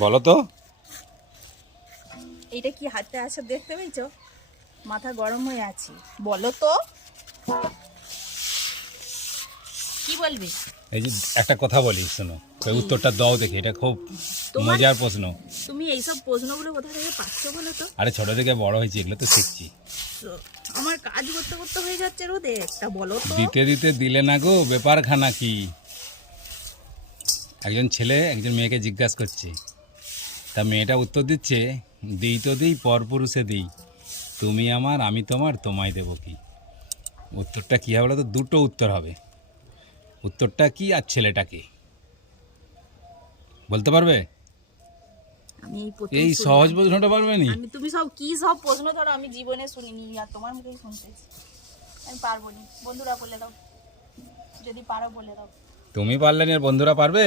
বলো তো। এইটা কি হাতে আছে দেখতে পেয়েছো? মাথা গরম হয়ে আছে, বলো তো কি বলবে? এই যে একটা কথা বলি, শোনো, ওই উত্তরটা দাও দেখি, এটা খুব তোমার মজার প্রশ্ন। তুমি এইসব প্রশ্নগুলো কোথা থেকে পাচ্ছ বলো তো? আরে ছোট থেকে বড় হয়েছি, এগুলো তো শিখছি। তো আমার কাজ করতে করতে হয়ে যাচ্ছে রোদে, একটা বলো তো। দিতে দিতে দিলে না গো, ব্যাপারখানা কি? একজন ছেলে একজন মেয়েকে জিজ্ঞাসা করছে, তা মেয়েটা উত্তর দিচ্ছে, দিই তো দিই পরপুরুষে দিই, তুমি আমার আমি তোমার তোমায় দেবো কি? উত্তরটা কী হবে বলো তো? দুটো উত্তর হবে। উত্তরটা কি আর ছেলেটা কি বলতে পারবে? আমি এই প্রথম এই শুনলাম। সহজ প্রশ্নটা পারবে নি? আমি তুমি সব প্রশ্ন ধরো আমি জীবনে শুনিনি, আর তোমার মুখেই শুনতেছি। আমি পারবো নি, বন্ধুরা বলে দাও, যদি পারো বলে দাও। তুমি পারলে না, বন্ধুরা পারবে?